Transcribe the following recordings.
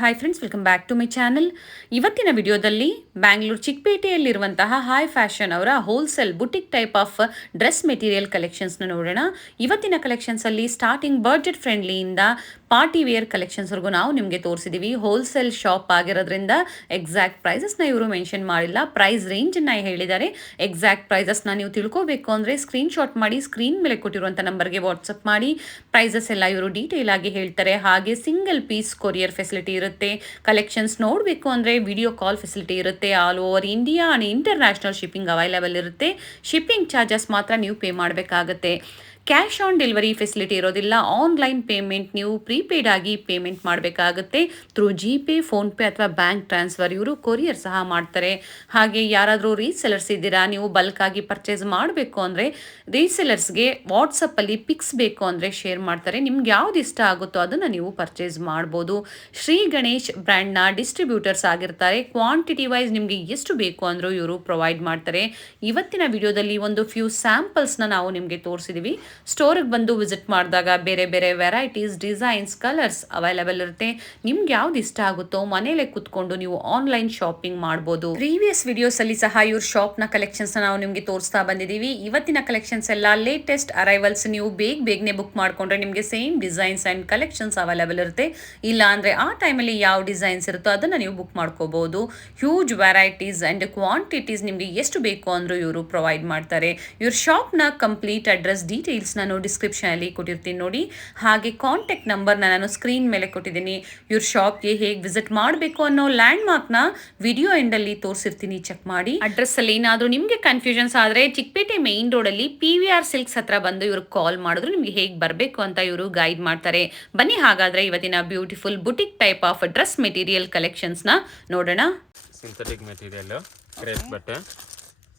Hi friends, welcome back to my channel. ಇವತ್ತಿನ ವಿಡಿಯೋದಲ್ಲಿ ಬ್ಯಾಂಗ್ಳೂರು ಚಿಕ್ಕಪೇಟೆಯಲ್ಲಿರುವಂತಹ ಹಾಯ್ ಫ್ಯಾಷನ್ ಅವರ wholesale boutique type of dress material ಕಲೆಕ್ಷನ್ಸ್ನ ನೋಡೋಣ. ಇವತ್ತಿನ ಕಲೆಕ್ಷನ್ಸಲ್ಲಿ ಸ್ಟಾರ್ಟಿಂಗ್ ಬಡ್ಜೆಟ್ ಫ್ರೆಂಡ್ಲಿಯಿಂದ ಪಾರ್ಟಿ ವೇರ್ ಕಲೆಕ್ಷನ್ಸ್ವರೆಗೂ ನಾವು ನಿಮಗೆ ತೋರಿಸಿದ್ದೀವಿ. ಹೋಲ್ಸೇಲ್ ಶಾಪ್ ಆಗಿರೋದ್ರಿಂದ ಎಕ್ಸಾಕ್ಟ್ ಪ್ರೈಸಸ್ನ ಇವರು ಮೆನ್ಷನ್ ಮಾಡಿಲ್ಲ, ಪ್ರೈಸ್ ರೇಂಜನ್ನು ಹೇಳಿದ್ದಾರೆ. ಎಕ್ಸಾಕ್ಟ್ ಪ್ರೈಸಸ್ನ ನೀವು ತಿಳ್ಕೋಬೇಕು ಅಂದರೆ ಸ್ಕ್ರೀನ್ಶಾಟ್ ಮಾಡಿ ಸ್ಕ್ರೀನ್ ಮೇಲೆ ಕೊಟ್ಟಿರುವಂಥ ನಂಬರ್ಗೆ ವಾಟ್ಸಪ್ ಮಾಡಿ. ಪ್ರೈಸಸ್ ಎಲ್ಲ ಇವರು ಡೀಟೇಲ್ ಆಗಿ ಹೇಳ್ತಾರೆ. ಹಾಗೆ ಸಿಂಗಲ್ ಪೀಸ್ ಕೊರಿಯರ್ ಫೆಸಿಲಿಟಿ ಇರುತ್ತೆ. ಕಲೆಕ್ಷನ್ಸ್ ನೋಡಬೇಕು ಅಂದರೆ ವಿಡಿಯೋ ಕಾಲ್ ಫೆಸಿಲಿಟಿ ಇರುತ್ತೆ. All over India and international shipping available ಇರುತ್ತೆ. ಶಿಪ್ಪಿಂಗ್ ಚಾರ್ಜಸ್ ಮಾತ್ರ ನೀವು ಪೇ ಮಾಡಬೇಕಾಗತ್ತೆ. ಕ್ಯಾಶ್ ಆನ್ ಡೆಲಿವರಿ ಫೆಸಿಲಿಟಿ ಇರೋದಿಲ್ಲ. ಆನ್ಲೈನ್ ಪೇಮೆಂಟ್ ನೀವು ಪ್ರೀಪೇಯ್ಡ್ ಆಗಿ ಪೇಮೆಂಟ್ ಮಾಡಬೇಕಾಗುತ್ತೆ. ಥ್ರೂ ಜಿಪೇ, ಫೋನ್ಪೇ ಅಥವಾ ಬ್ಯಾಂಕ್ ಟ್ರಾನ್ಸ್ಫರ್ ಇವರು ಕೊರಿಯರ್ ಸಹ ಮಾಡ್ತಾರೆ. ಹಾಗೆ ಯಾರಾದರೂ ರೀಸೆಲರ್ಸ್ ಇದ್ದೀರಾ, ನೀವು ಬಲ್ಕ್ ಆಗಿ ಪರ್ಚೇಸ್ ಮಾಡಬೇಕು ಅಂದರೆ ರೀಸೆಲರ್ಸ್ಗೆ ವಾಟ್ಸಪ್ಪಲ್ಲಿ ಪಿಕ್ಸ್ ಬೇಕು ಅಂದರೆ ಶೇರ್ ಮಾಡ್ತಾರೆ. ನಿಮ್ಗೆ ಯಾವ್ದು ಇಷ್ಟ ಆಗುತ್ತೋ ಅದನ್ನು ನೀವು ಪರ್ಚೇಸ್ ಮಾಡ್ಬೋದು. ಶ್ರೀ ಗಣೇಶ್ ಬ್ರ್ಯಾಂಡ್ನ ಡಿಸ್ಟ್ರಿಬ್ಯೂಟರ್ಸ್ ಆಗಿರ್ತಾರೆ. ಕ್ವಾಂಟಿಟಿ ವೈಸ್ ನಿಮಗೆ ಎಷ್ಟು ಬೇಕು ಅಂದರೂ ಇವರು ಪ್ರೊವೈಡ್ ಮಾಡ್ತಾರೆ. ಇವತ್ತಿನ ವಿಡಿಯೋದಲ್ಲಿ ಒಂದು ಫ್ಯೂ ಸ್ಯಾಂಪಲ್ಸ್ನ ನಾವು ನಿಮಗೆ ತೋರಿಸಿದ್ದೀವಿ. ಸ್ಟೋರಿಗೆ ಬಂದು ವಿಸಿಟ್ ಮಾಡಿದಾಗ ಬೇರೆ ಬೇರೆ ವೆರೈಟೀಸ್, ಡಿಸೈನ್ಸ್, ಕಲರ್ಸ್ ಅವೈಲೇಬಲ್ ಇರುತ್ತೆ. ನಿಮ್ಗೆ ಯಾವ್ದು ಇಷ್ಟ ಆಗುತ್ತೋ ಮನೇಲೆ ಕುತ್ಕೊಂಡು ನೀವು ಆನ್ಲೈನ್ ಶಾಪಿಂಗ್ ಮಾಡ್ಬೋದು. ಪ್ರೀವಿಯಸ್ ವಿಡಿಯೋಸ್ ಅಲ್ಲಿ ಸಹ ಇವ್ರ ಶಾಪ್ನ ಕಲೆಕ್ಷನ್ಸ್ ನಾವು ನಿಮಗೆ ತೋರಿಸ್ತಾ ಬಂದಿದ್ದೀವಿ. ಇವತ್ತಿನ ಕಲೆಕ್ಷನ್ಸ್ ಎಲ್ಲ ಲೇಟೆಸ್ಟ್ ಅರೈವಲ್ಸ್. ನೀವು ಬೇಗನೆ ಬುಕ್ ಮಾಡ್ಕೊಂಡ್ರೆ ನಿಮಗೆ same designs and collections available ಇರುತ್ತೆ. ಇಲ್ಲ ಅಂದ್ರೆ ಆ ಟೈಮಲ್ಲಿ ಯಾವ ಡಿಸೈನ್ಸ್ ಇರುತ್ತೋ ಅದನ್ನ ನೀವು ಬುಕ್ ಮಾಡ್ಕೋಬಹುದು. ಹ್ಯೂಜ್ ವೆರೈಟೀಸ್ ಅಂಡ್ ಕ್ವಾಂಟಿಟೀಸ್ ನಿಮಗೆ ಎಷ್ಟು ಬೇಕು ಅಂದ್ರೂ ಇವರು ಪ್ರೊವೈಡ್ ಮಾಡ್ತಾರೆ. ಇವ್ರ ಶಾಪ್ನ ಕಂಪ್ಲೀಟ್ ಅಡ್ರೆಸ್ ಡೀಟೇಲ್ಸ್ ನಾನು ಡಿಸ್ಕ್ರಿಪ್ಷನ್ ಅಲ್ಲಿ ಕೊಟ್ಟಿರ್ತೀನಿ ನೋಡಿ. ಹಾಗೆ ಕಾಂಟ್ಯಾಕ್ಟ್ ನಂಬರ್ನ ನಾನು ಸ್ಕ್ರೀನ್ ಮೇಲೆ ಕೊಟ್ಟಿದ್ದೀನಿ. ಇವ್ರ ಶಾಪ್ಗೆ ಹೇಗೆ ವಿಸಿಟ್ ಮಾಡಬೇಕು ಅನ್ನೋ ಲ್ಯಾಂಡ್ ಮಾರ್ಕ್ನ ವಿಡಿಯೋ ಎಂಡಲ್ಲಿ ತೋರಿಸಿರ್ತೀನಿ, ಚೆಕ್ ಮಾಡಿ. ಅಡ್ರೆಸ್ ಅಲ್ಲಿ ಏನಾದರೂ ನಿಮಗೆ ಕನ್ಫ್ಯೂಷನ್ಸ್ ಆದರೆ ಚಿಕ್ಕಪೇಟೆ ಮೇನ್ ರೋಡ್ ಅಲ್ಲಿ PVR ಸಿಲ್ಕ್ಸ್ ಹತ್ರ ಬಂದು ಇವ್ರಿಗೆ ಕಾಲ್ ಮಾಡಿದ್ರು ನಿಮಗೆ ಹೇಗೆ ಬರಬೇಕು ಅಂತ ಇವರು ಗೈಡ್ ಮಾಡ್ತಾರೆ. ಬನ್ನಿ ಹಾಗಾದ್ರೆ ಇವತ್ತಿನ beautiful boutique type of dress material ಕಲೆಕ್ಷನ್ಸ್ನ ನೋಡೋಣ. ಸಿಂಥೆಟಿಕ್ ಮೆಟೀರಿಯಲ್, ಕ್ರೇಪ್ ಬಟ್ಟೆ,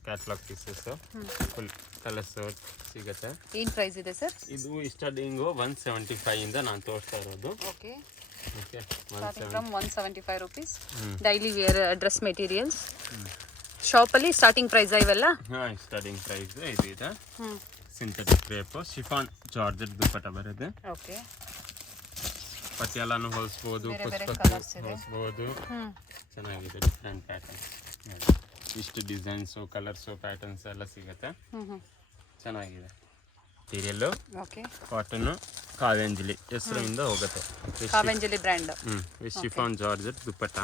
ಕ್ಯಾಟ್ಲಾಗ್ ಪೀಸಸ್, ಫುಲ್ ಕಲರ್ಸ್ ಸಿಗುತ್ತೆ. ಏನು ಪ್ರೈಸ್ ಇದೆ ಸರ್? ಇದು ಸ್ಟಾರ್ಟಿಂಗು 175 ಇಂದ ನಾನು ತೋರಿಸ್ತಾ ಇರೋದು. Okay, okay, from 175 rupees. Daily wear dress materials ಶಾಪಲ್ಲಿ ಸ್ಟಾರ್ಟಿಂಗ್ ಪ್ರೈಸ್ ಇವೆಲ್ಲ? ಹಾಂ, ಸ್ಟಾರ್ಟಿಂಗ್ ಪ್ರೈಸ್ ಇದು ಇದೆ. Synthetic crepe, chiffon georgette dupatta ಬರುತ್ತೆ. ಓಕೆ, ಪಟಿಯಾಲಾನು ಹೊಲಿಸ್ಬೋದು, ಪುಸ್ತಕ ಹೊಲಿಸ್ಬೋದು. ಚೆನ್ನಾಗಿದೆ, ಡಿಫ್ರೆಂಟ್ ಪ್ಯಾಟರ್ನ್. ಇಷ್ಟು ಡಿಸೈನ್ಸು, ಕಲರ್ಸು, ಪ್ಯಾಟರ್ನ್ಸ್ ಎಲ್ಲ ಸಿಗುತ್ತೆ. ಚೆನ್ನಾಗಿದೆ ಮೆಟೀರಿಯಲ್ಲು. ಓಕೆ, ಕಾಟನ್ನು ಕಾವೆಂಜಲಿ ಹೆಸರಿಂದ ಹೋಗುತ್ತೆ. ಕಾವೆಂಜಲಿ brand. Chiffon georgette dupatta.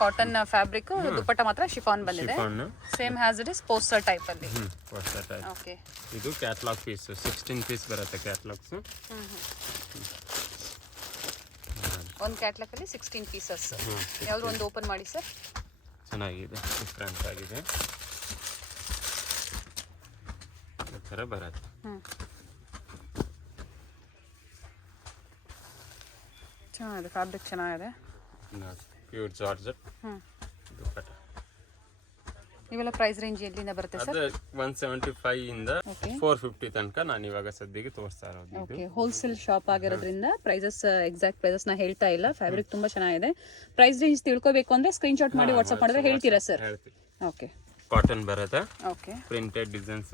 Cotton fabric, dupatta ಮಾತ್ರ ಶಿಫಾನ್ ಬಂದಿದೆ. Chiffon same has it is poster type ಅಲ್ಲಿ. Poster type. ಓಕೆ, ಇದು ಕ್ಯಾಟ್ಲಾಗ್ ಪೀಸ್, 16 ಪೀಸ್ ಬರುತ್ತೆ ಕ್ಯಾಟ್ಲಾಗ್ಸ್. ಒಂದು ಕ್ಯಾಟ್ಲಾಗ್ ಅಲ್ಲಿ 16 ಪೀಸಸ್. ಯಾವ್ದು ಒಂದು ಓಪನ್ ಮಾಡಿ ಸರ್. ಚೆನ್ನಾಗಿದೆ, ಡಿಫ್ರೆಂಟ್ ಆಗಿದೆ. ಈ ಥರ ಬರುತ್ತೆ. ಚೆನ್ನಾಗಿದೆ, ಫ್ಯಾಬ್ರಿಕ್ ಚೆನ್ನಾಗಿದೆ. ಪ್ಯೂರ್ ಜಾರ್ಜೆಟ್ ದುಪ್ಪಟ್ಟ. ಇವೆಲ್ಲ ಪ್ರೈಸ್ ರೇಂಜ್ ಎಲ್ಲಿಂದ ಬರುತ್ತೆ ಸರ್? ಅದು 175 ಇಂದ 450 ತನಕ ನಾನು ಇವಾಗ ಸದ್ಯಕ್ಕೆ ತೋರಿಸ್ತಾ ಇರೋದು. ಓಕೆ, ಹೋಲ್ಸೇಲ್ ಶಾಪ್ ಆಗಿರೋದ್ರಿಂದ ಪ್ರೈಸಸ್ ಎಕ್ಸಾಕ್ಟ್ ಪ್ರೈಸಸ್ ನ ಹೇಳ್ತಾ ಇಲ್ಲ. ಫ್ಯಾಬ್ರಿಕ್ ತುಂಬಾ ಚೆನ್ನಾಗಿದೆ. ಪ್ರೈಸ್ ರೇಂಜ್ ತಿಳ್ಕೋಬೇಕು ಅಂದ್ರೆ ಸ್ಕ್ರೀನ್ಶಾಟ್ ಮಾಡಿ ವಾಟ್ಸ್ಆಪ್ ಮಾಡಿದ್ರೆ ಹೇಳ್ತೀರಾ ಸರ್? ಓಕೆ, ಕಾಟನ್ ಬರುತ್ತೆ. ಓಕೆ, ಪ್ರಿಂಟೆಡ್ ಡಿಸೈನ್ಸ್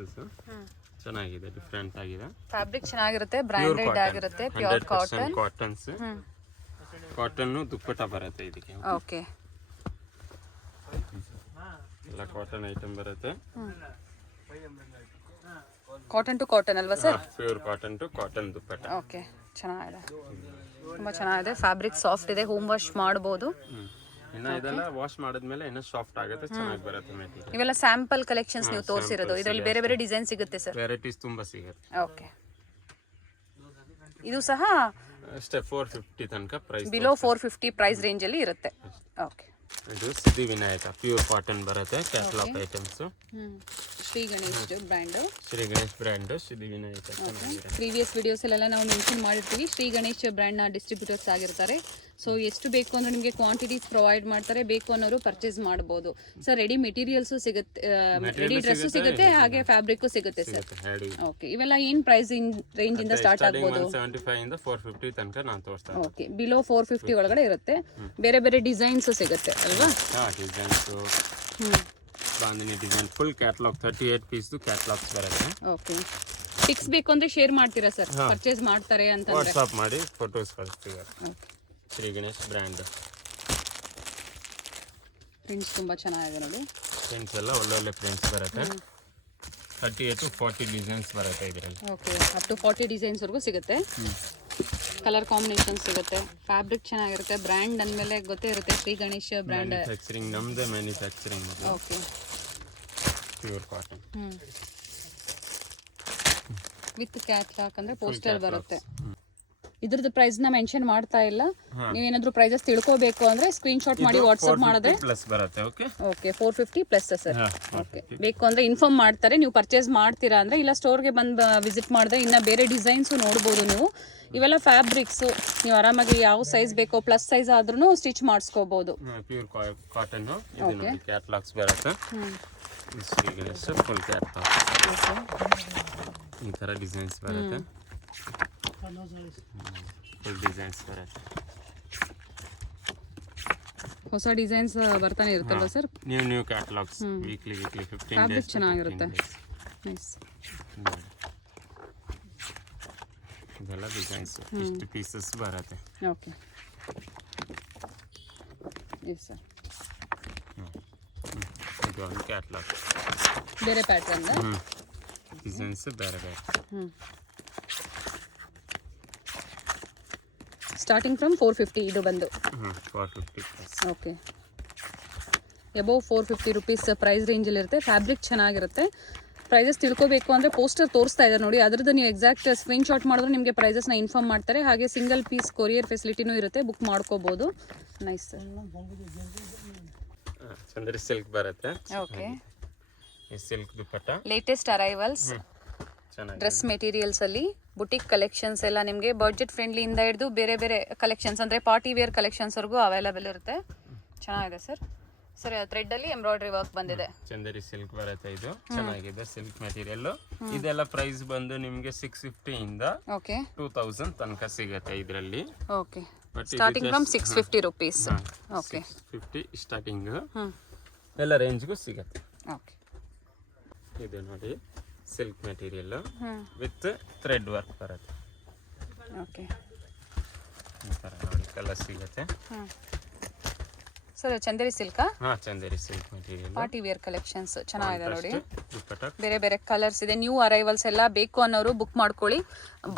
ಚೆನ್ನಾಗಿದೆ, ಡಿಫ್ರೆಂಟ್ ಆಗಿದೆ. ಫ್ಯಾಬ್ರಿಕ್ ಚೆನ್ನಾಗಿರುತ್ತೆ, ಬ್ರಾಂಡೆಡ್ ಆಗಿರುತ್ತೆ, pure cotton. Cottons, cotton dupatta ಬರುತ್ತೆ ಇದಕ್ಕೆ. ಓಕೆ, ಎಲ್ಲ ಕಾಟನ್ ಐಟಮ್ ಬರುತ್ತೆ. ಕಾಟನ್ ಟು ಕಾಟನ್ ಅಲ್ವಾ sir? Pure cotton to cotton dupatta. Okay, ಚೆನ್ನಾಗಿದೆ, ತುಂಬಾ ಚೆನ್ನಾಗಿದೆ. ಫ್ಯಾಬ್ರಿಕ್ ಸಾಫ್ಟ್ ಇದೆ, ಹೋಮ್ ವಾಶ್ ಮಾಡಬಹುದು. ಇನ್ನ ಇದೆಲ್ಲ ವಾಶ್ ಮಾಡಿದ್ಮೇಲೆ ಇನ್ನೂ ಸಾಫ್ಟ್ ಆಗುತ್ತೆ, ಚೆನ್ನಾಗಿ ಬರುತ್ತೆ ಮೆಟೀರಿಯಲ್. ಇವೆಲ್ಲ ಸ್ಯಾಂಪಲ್ ಕಲೆಕ್ಷನ್ಸ್ ನೀವು ತೋರಿಸಿರೋದು. ಇದರಲ್ಲಿ ಬೇರೆ ಬೇರೆ ಡಿಸೈನ್ ಸಿಗುತ್ತೆ ಸರ್? ವೆರೈಟೀಸ್ ತುಂಬಾ ಸಿಗುತ್ತೆ. ಓಕೆ, ಇದು ಸಹ ಅಷ್ಟೇ 450 ತನಕ ಪ್ರೈಸ್. ಬಿಲೋ 450 ಪ್ರೈಸ್ ರೇಂಜ್ ಅಲ್ಲಿ ಇರುತ್ತೆ. ಓಕೆ, ಇದು ಸಿದ್ಧಿವಿನಾಯಕ ಪ್ಯೂರ್ ಕಾಟನ್ ಬರುತ್ತೆ. Catalogue items. Shri Ganesh brand. Shri Ganesh brand, Siddhivinayak. Previous videos ಅಲ್ಲೆಲ್ಲ ನಾವು ಮೆನ್ಷನ್ ಮಾಡಿರ್ತೀವಿ. ಶ್ರೀ ಗಣೇಶ್ ಬ್ರ್ಯಾಂಡ್ನ ಡಿಸ್ಟ್ರಿಬ್ಯೂಟರ್ಸ್ ಆಗಿರ್ತಾರೆ. ಸೊ ಎಷ್ಟು ಬೇಕು ಅಂದ್ರೆ ನಿಮಗೆ ಕ್ವಾಂಟಿಟೀಸ್ ಪ್ರೊವೈಡ್ ಮಾಡ್ತಾರೆ. ಬೇಕು ಅನ್ನೋರು ಪರ್ಚೇಸ್ ಮಾಡಬಹುದು ಸರ್. ರೆಡಿ ಮೆಟೀರಿಯಲ್ಸು ಸಿಗುತ್ತೆ, ರೆಡಿ ಡ್ರೆಸ್ಸು ಸಿಗುತ್ತೆ, ಹಾಗೆ ಫ್ಯಾಬ್ರಿಕ್ಕು ಸಿಗುತ್ತೆ ಸರ್. ಓಕೆ, ಇವೆಲ್ಲ ಏನು ಪ್ರೈಸ್ ರೇಂಜ್ ಇಂದ ಸ್ಟಾರ್ಟ್ ಆಗ್ಬೋದು? 175 ಇಂದ 450 ತನಕ ನಾನು ತೋರಿಸ್ತಾ ಇದ್ದೀನಿ. ಓಕೆ, ಬಿಲೋ 450 ಒಳಗಡೆ ಇರುತ್ತೆ. ಬೇರೆ ಬೇರೆ ಡಿಸೈನ್ಸ್ ಸಿಗುತ್ತೆ ಅಲ್ವಾ? Designs, bandhani design, full catalogue 38 piece catalogues ಬರುತ್ತೆ. ಓಕೆ, ಪಿಕ್ಸ್ ಬೇಕು ಅಂದ್ರೆ ಶೇರ್ ಮಾಡ್ತೀರಾ ಸರ್? ಪರ್ಚೇಸ್ ಮಾಡ್ತಾರೆ ಅಂತ ವಾಟ್ಸ್ಆಪ್ ಮಾಡಿ ಫೋಟೋಸ್ ಕಳಿಸ್ತೀವಿ. ಶ್ರೀ ಗಣೇಶ್ ಬ್ರ್ಯಾಂಡ್. ಪ್ರಿಂಟ್ಸ್ ತುಂಬ ಚೆನ್ನಾಗಿದೆ ನೋಡಿ. ಪ್ರಿಂಟ್ಸ್ ಎಲ್ಲ ಒಳ್ಳೊಳ್ಳೆ ಪ್ರಿಂಟ್ಸ್ ಬರುತ್ತೆ. 38 to 40 ಡಿಸೈನ್ಸ್ ಬರುತ್ತೆ ಇದರಲ್ಲಿ. ಓಕೆ, ಅಪ್ ಟು 40 ಡಿಸೈನ್ಸ್ವರೆಗೂ ಸಿಗುತ್ತೆ. ಕಲರ್ ಕಾಂಬಿನೇಷನ್ ಸಿಗುತ್ತೆ. ಫ್ಯಾಬ್ರಿಕ್ ಚೆನ್ನಾಗಿರುತ್ತೆ. ಬ್ರ್ಯಾಂಡ್ ಅಂದಮೇಲೆ ಗೊತ್ತೇ ಇರುತ್ತೆ, ಶ್ರೀ ಗಣೇಶ್ ಬ್ರ್ಯಾಂಡ್. ಮ್ಯಾನುಫ್ಯಾಕ್ಚರಿಂಗ್ ನಮ್ಮದೇ manufacturing. Okay, pure cotton with catalogue ಅಂದರೆ ಪೋಸ್ಟರ್ ಬರುತ್ತೆ. ಇದ್ರದ್ದು ಪ್ರೈಸ್ನ ಮೆನ್ಷನ್ ಮಾಡ್ತಾ ಇಲ್ಲ. ನೀವೇನಾದ್ರೂ ಪ್ರೈಸಸ್ ತಿಳ್ಕೋಬೇಕು ಅಂದ್ರೆ ಸ್ಕ್ರೀನ್ ಶಾಟ್ ಮಾಡಿ ವಾಟ್ಸ್ಆಪ್ ಮಾಡಿದ್ರೆ ಪ್ಲಸ್ ಬರುತ್ತೆ. Okay okay, 450 plus sir. Okay, ಬೇಕು ಅಂದ್ರೆ ಇನ್ಫಾರ್ಮ್ ಮಾಡ್ತಾರೆ. ನೀವು ಪರ್ಚೇಸ್ ಮಾಡ್ತೀರಾ ಅಂದ್ರೆ, ಇಲ್ಲ ಸ್ಟೋರ್ಗೆ ಬಂದು ವಿಸಿಟ್ ಮಾಡಿದ್ರೆ ಇನ್ನ ಬೇರೆ ಡಿಸೈನ್ಸು ನೋಡ್ಬೋದು ನೀವು. ಇವೆಲ್ಲ ಫ್ಯಾಬ್ರಿಕ್ಸು ನೀವು ಆರಾಮಾಗಿ ಯಾವ ಸೈಜ್ ಬೇಕೋ, ಪ್ಲಸ್ ಸೈಜ್ ಆದ್ರೂ ಸ್ಟಿಚ್ ಮಾಡಿಸ್ಕೋಬಹುದು. Pure cotton. ಇದು ನೋಡಿ ಕ್ಯಾಟ್ಲಾಗ್ಸ್ ಬರುತ್ತೆ. ಫುಲ್ ಕ್ಯಾಟ್ಲಾಗ್ ಈ ತರ ಡಿಸೈನ್ಸ್ ಬರುತ್ತೆ. ಫುಲ್ ಡಿಸೈನ್ಸ್ ಬರುತ್ತೆ. ಹೊಸ ಡಿಸೈನ್ಸ್ ಬರ್ತಾನೆ ಇರುತ್ತಲ್ವಾ sir? New catalogues weekly 15 fabric days ಚೆನ್ನಾಗಿರುತ್ತೆ. ನೈಸ್. ಇದೆಲ್ಲ ಡಿಸೈನ್ಸ್ ಇಷ್ಟು ಪೀಸಸ್ ಬರುತ್ತೆ. Okay, yes sir. ಇದು ಒಂದು ಕ್ಯಾಟಲಾಗ್. ಬೇರೆ ಪ್ಯಾಟರ್ನ್ ಡಿಸೈನ್ಸ್ ಬೇರೆ ಬೇರೆ. ಸ್ಟಾರ್ಟಿಂಗ್ ಫ್ರಮ್ 450 ಇದು ಬಂದು. 450 plus. Okay, above 450 rupees price ರೇಂಜಲ್ಲಿ ಇರುತ್ತೆ. ಫ್ಯಾಬ್ರಿಕ್ ಚೆನ್ನಾಗಿರುತ್ತೆ. ಪ್ರೈಸಸ್ ತಿಳ್ಕೋಬೇಕು ಅಂದರೆ ಪೋಸ್ಟರ್ ತೋರಿಸ್ತಾ ಇದೆ ನೋಡಿ, ಅದ್ರದ್ದು ನೀವು ಎಕ್ಸಾಕ್ಟ್ ಸ್ಕ್ರೀನ್ ಶಾಟ್ ಮಾಡಿದ್ರೆ ನಿಮಗೆ ಪ್ರೈಸಸ್ನ ಇನ್ಫಾರ್ಮ್ ಮಾಡ್ತಾರೆ. ಹಾಗೆ ಸಿಂಗಲ್ ಪೀಸ್ ಕೊರಿಯರ್ ಫೆಸಿಲಿಟಿನೂ ಇರುತ್ತೆ, ಬುಕ್ ಮಾಡ್ಕೋಬೋದು. Nice sir. ಚಂದರಿ ಸಿಲ್ಕ್ ಬರುತ್ತೆ. ಓಕೆ, ಈ silk dupatta latest arrivals dress materials ಅಲ್ಲಿ ಬುಟಿಕ್ ಕಲೆಕ್ಷನ್ಸ್ ಎಲ್ಲ ನಿಮಗೆ ಬಡ್ಜೆಟ್ ಫ್ರೆಂಡ್ಲಿ ಇಂದ ಹಿಡಿದು ಬೇರೆ ಬೇರೆ ಕಲೆಕ್ಷನ್ಸ್ ಅಂದರೆ ಪಾರ್ಟಿ ವೇರ್ ಕಲೆಕ್ಷನ್ಸ್ವರೆಗೂ ಅವೈಲೇಬಲ್ ಇರುತ್ತೆ. ಚೆನ್ನಾಗಿದೆ ಸರ್. ಸರ್ ಥ್ರೆಡ್ ಅಲ್ಲಿ ಎಂಬ್ರಾಯ್ಡ್ರಿ ವರ್ಕ್ ಬಂದಿದೆ. ಚಂದರಿ ಸಿಲ್ಕ್ ಬರುತ್ತೆ. ಇದು ಚೆನ್ನಾಗಿದೆ ಸಿಲ್ಕ್ ಮೆಟೀರಿಯಲ್. ಇದೆಲ್ಲ ಪ್ರೈಸ್ ಬಂದು ನಿಮಗೆ 650 ಇಂದ ಓಕೆ 2000 ತನಕ ಸಿಗುತ್ತೆ ಇದರಲ್ಲಿ. Okay, starting from 650 rupees. Okay, 50 starting ಎಲ್ಲ ರೇಂಜ್ಗೂ ಸಿಗುತ್ತೆ. ಓಕೆ, ಇದು ನೋಡಿ silk material with thread work ಬರುತ್ತೆ. ಓಕೆ, ಈ ಥರ ನೋಡಿ ಕಲರ್ ಸಿಗುತ್ತೆ. ಸರ್ ಚಂದೇರಿ ಸಿಲ್ಕಾ? ಹಾಂ, Chanderi silk material. Party wear collections ಚೆನ್ನಾಗಿದೆ ನೋಡಿ. ದುಪ್ಪಟ್ಟ ಬೇರೆ ಬೇರೆ ಕಲರ್ಸ್ ಇದೆ. ನ್ಯೂ ಅರೈವಲ್ಸ್ ಎಲ್ಲ ಬೇಕು ಅನ್ನೋರು ಬುಕ್ ಮಾಡ್ಕೊಳ್ಳಿ.